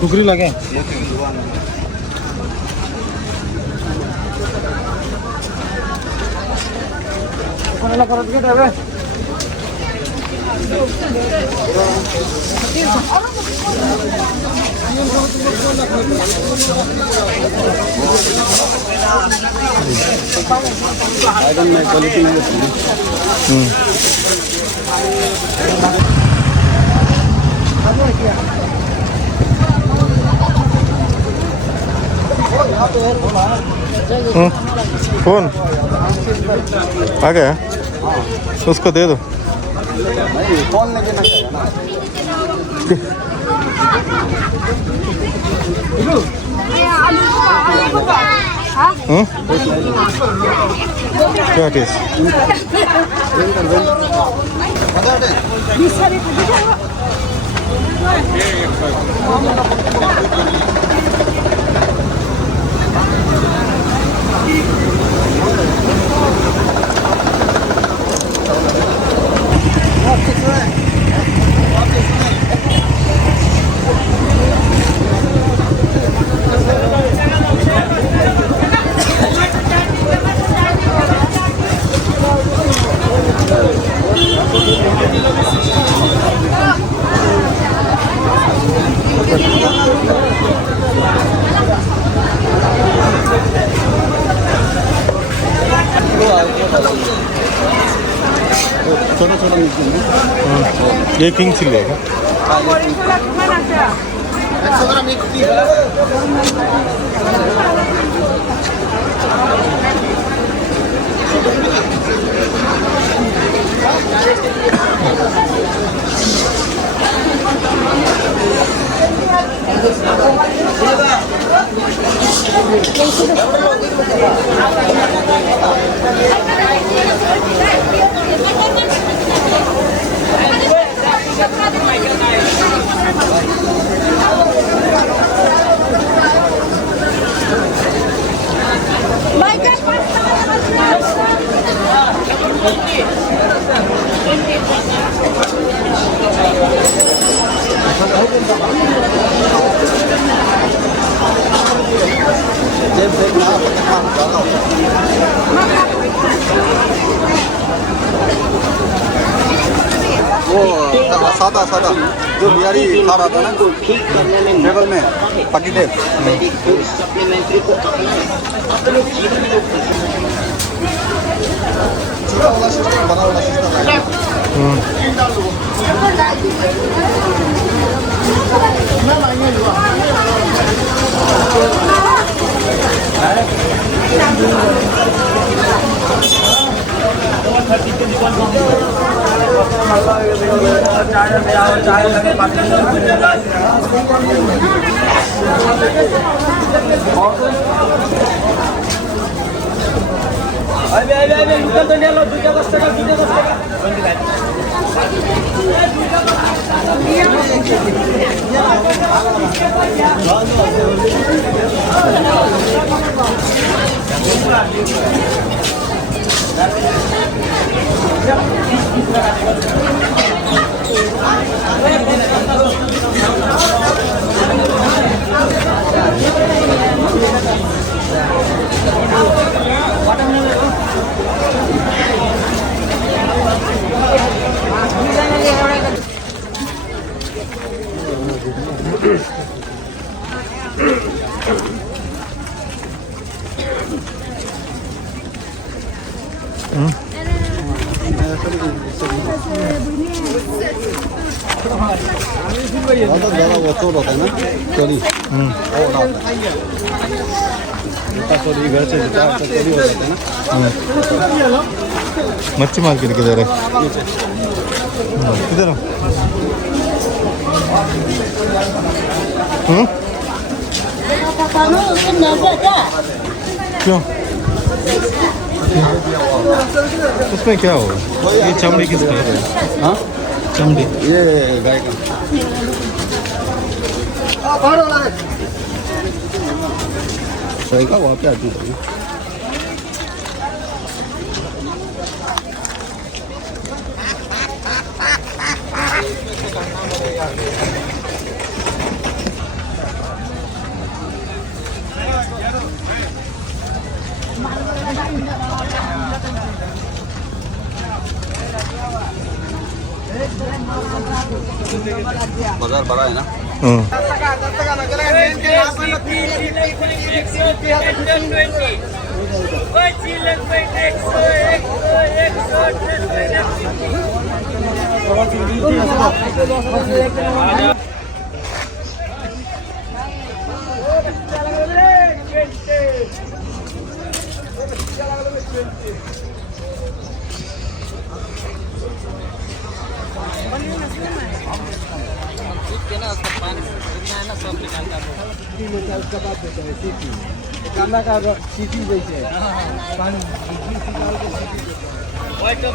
टुकरी लगे quality phone आ गया उसको दे दो फोन लेके ना क्या टेस्ट छोटा छोटा ये किंग चिल्ली है क्या? वो सादा सादा जो बिहारी खा रहा था ना टेबल में पकी टेप छोटा वाला सिस्टम बड़ा वाला सिस्टम ज़्यादा वो चोर होता है ना चोरी चोरी घर से चोरी हो जाता है ना मच्छी मार्केट किधर है किधर क्यों उसमें क्या होगा ये चमड़ी किसका है हाँ चमड़ी ये गाय का सही का वहाँ पे आती है बाजार बड़ा है ना। हं. कांदा का सीटी जैसे है पैसा